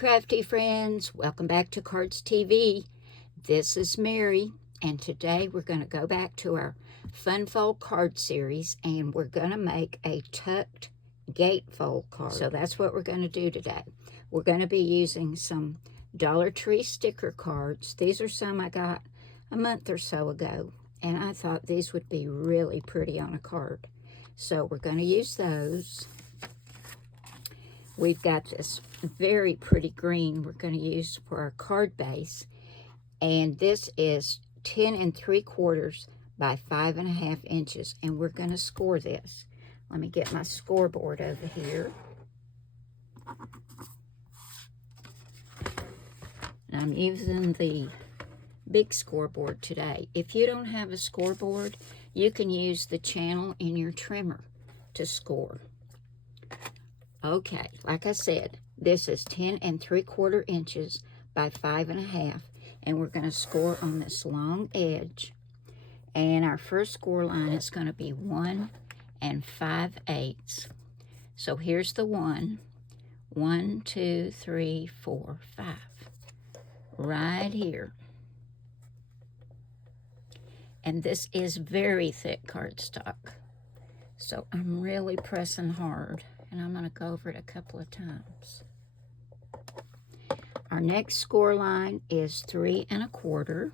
crafty friends, welcome back to Cardz TV. This is Mary, and today we're going to go back to our Fun Fold card series, and we're going to make a tucked gatefold card. So that's what we're going to do today. We're going to be using some Dollar Tree sticker cards. These are some I got a month or so ago, and I thought these would be really pretty on a card. So we're going to use those. We've got this very pretty green we're going to use for our card base. And this is 10 3/4 by 5.5 inches. And we're going to score this. Let me get my scoreboard over here. And I'm using the big scoreboard today. If you don't have a scoreboard, you can use the channel in your trimmer to score. Okay, like I said, this is 10 3/4 inches by 5.5, and we're going to score on this long edge. And our first score line is going to be 1 5/8. So here's the 1, 1, 2, 3, 4, 5, right here. And this is very thick cardstock, so I'm really pressing hard. And I'm going to go over it a couple of times. Our next score line is 3 1/4.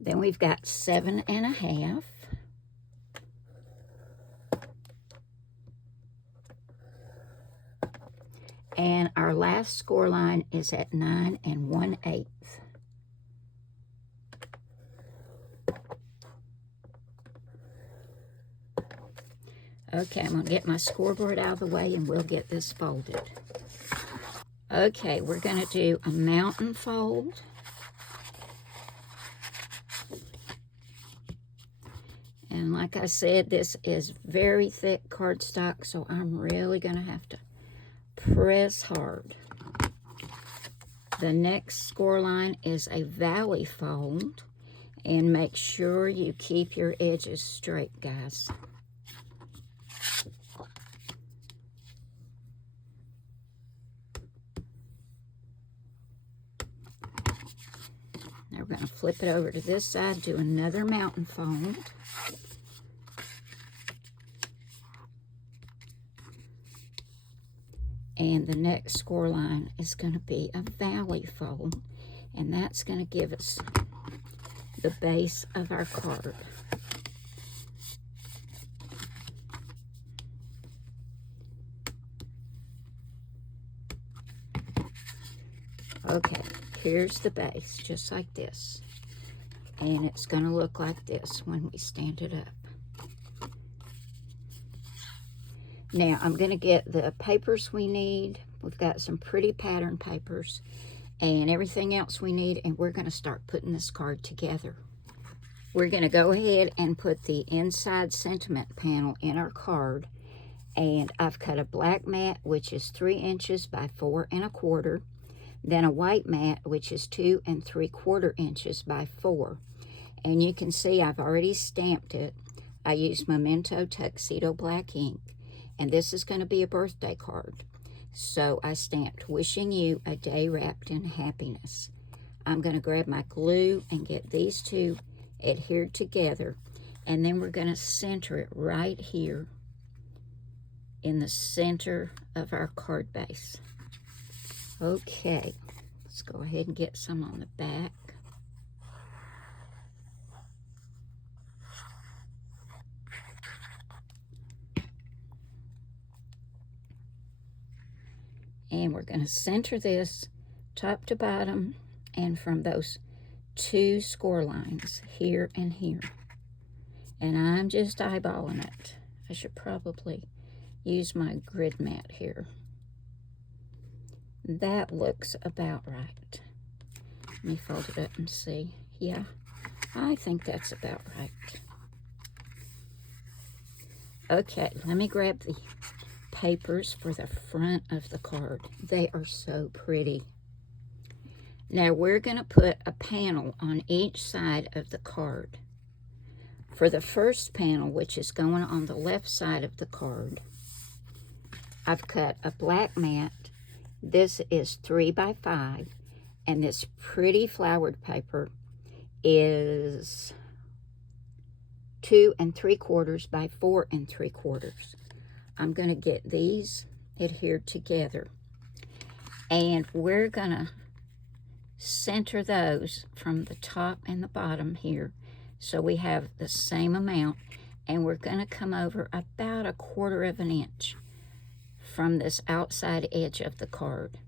Then we've got 7 1/2. And our last score line is at 9 1/8. Okay, I'm going to get my scoreboard out of the way and we'll get this folded. Okay, we're going to do a mountain fold. And like I said, this is very thick cardstock, so I'm really going to have to press hard. The next score line is a valley fold. And make sure you keep your edges straight, guys. Now we're going to flip it over to this side, do another mountain fold. And the next score line is going to be a valley fold. And that's going to give us the base of our card. Okay, here's the base, just like this. And it's going to look like this when we stand it up. Now, I'm going to get the papers we need. We've got some pretty pattern papers and everything else we need, and we're going to start putting this card together. We're going to go ahead and put the inside sentiment panel in our card. And I've cut a black mat, which is 3 inches by 4 1/4. Then a white mat, which is 2 3/4 inches by 4. And you can see I've already stamped it. I used Memento Tuxedo black ink. And this is going to be a birthday card. So I stamped, wishing you a day wrapped in happiness. I'm going to grab my glue and get these two adhered together. And then we're going to center it right here in the center of our card base. Okay, let's go ahead and get some on the back. And we're going to center this top to bottom and from those 2 score lines here and here. And I'm just eyeballing it. I should probably use my grid mat here. That looks about right. Let me fold it up and see. Yeah, I think that's about right. Okay, let me grab the papers for the front of the card. They are so pretty. Now we're going to put a panel on each side of the card. For the first panel, which is going on the left side of the card, I've cut a black mat. This is 3 by 5, and this pretty flowered paper is 2 3/4 by 4 3/4. I'm going to get these adhered together, and we're going to center those from the top and the bottom here so we have the same amount, and we're going to come over about 1/4 inch from this outside edge of the card,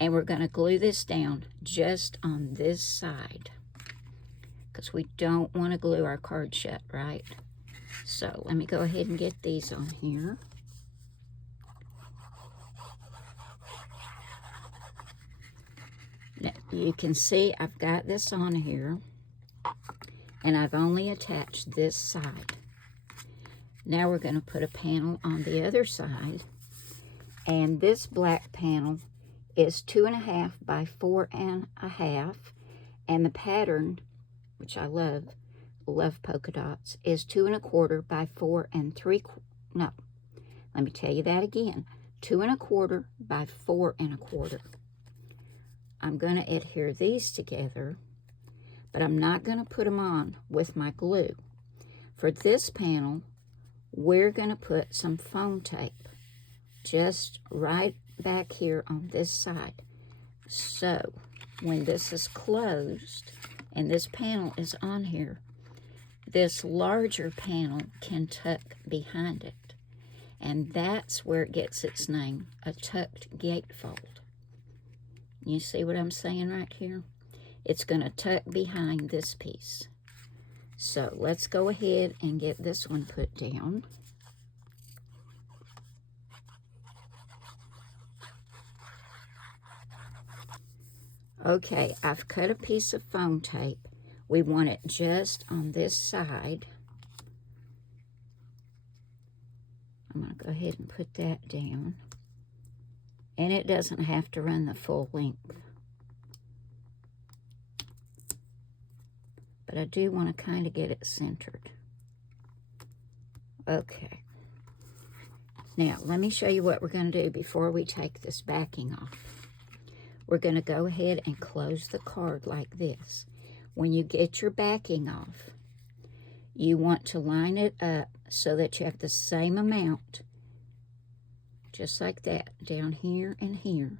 and we're going to glue this down just on this side because we don't want to glue our card shut, right? So let me go ahead and get these on here. Now, you can see I've got this on here, and I've only attached this side. Now we're going to put a panel on the other side, and this black panel is 2 1/2 by 4 1/2, and the pattern, which I love polka dots, is 2 1/4 by 4 3/4. No, let me tell you that again. 2 1/4 by 4 1/4. I'm going to adhere these together, but I'm not going to put them on with my glue. For this panel, we're going to put some foam tape just right back here on this side. So when this is closed and this panel is on here, this larger panel can tuck behind it. And that's where it gets its name, a tucked gatefold. You see what I'm saying right here? It's going to tuck behind this piece. So let's go ahead and get this one put down. Okay, I've cut a piece of foam tape. We want it just on this side. I'm going to go ahead and put that down. And it doesn't have to run the full length. But I do want to kind of get it centered. Okay. Now, let me show you what we're going to do before we take this backing off. We're going to go ahead and close the card like this. When you get your backing off, you want to line it up so that you have the same amount, just like that, down here and here,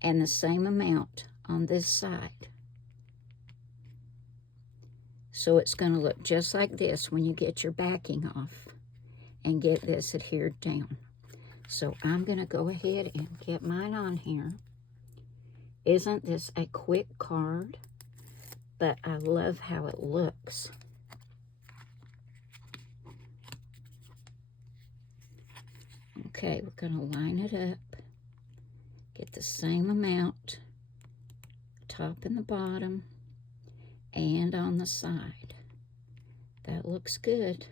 and the same amount on this side. So it's going to look just like this when you get your backing off and get this adhered down. So I'm going to go ahead and get mine on here. Isn't this a quick card? But I love how it looks. Okay, we're going to line it up. Get the same amount, top and the bottom, and on the side. That looks good.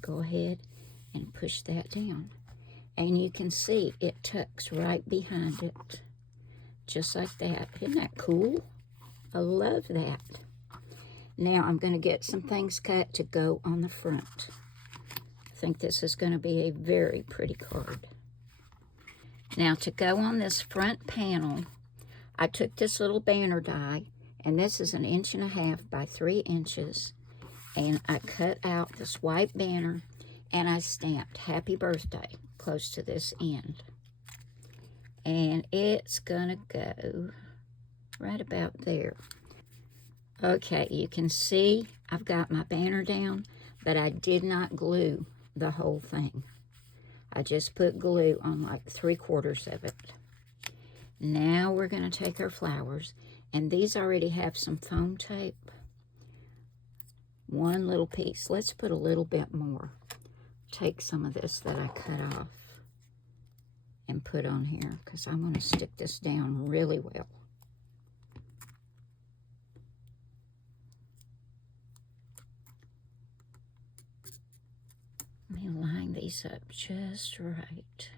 Go ahead and push that down. And you can see it tucks right behind it. Just like that. Isn't that cool? I love that. Now I'm going to get some things cut to go on the front. I think this is going to be a very pretty card. Now to go on this front panel, I took this little banner die, and this is 1.5 inches by 3 inches, and I cut out this white banner, and I stamped Happy Birthday close to this end. And it's gonna go right about there. Okay, you can see I've got my banner down, but I did not glue the whole thing. I just put glue on like 3/4 of it. Now we're gonna take our flowers, and these already have some foam tape. One little piece. Let's put a little bit more. Take some of this that I cut off and put on here because I want to stick this down really well. Let me line these up just right.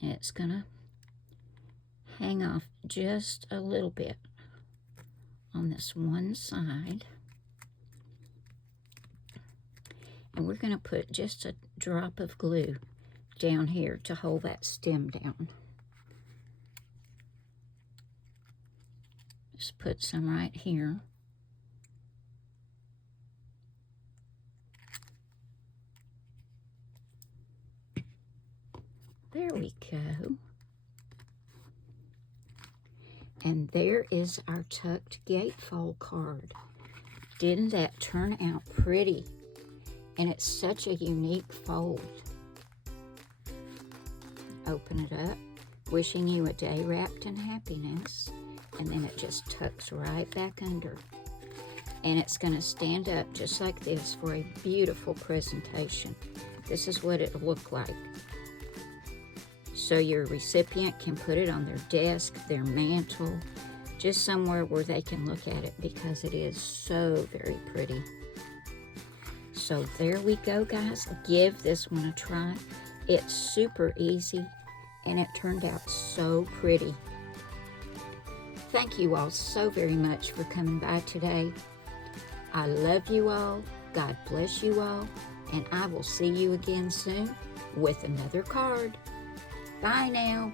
And it's going to hang off just a little bit on this one side. And we're going to put just a drop of glue down here to hold that stem down. Just put some right here. There we go. And there is our tucked gatefold card. Didn't that turn out pretty? And it's such a unique fold. Open it up, wishing you a day wrapped in happiness. And then it just tucks right back under. And it's going to stand up just like this for a beautiful presentation. This is what it'll look like. So your recipient can put it on their desk, their mantle, just somewhere where they can look at it because it is so very pretty. So there we go, guys. Give this one a try. It's super easy and it turned out so pretty. Thank you all so very much for coming by today. I love you all. God bless you all. And I will see you again soon with another card. Bye now.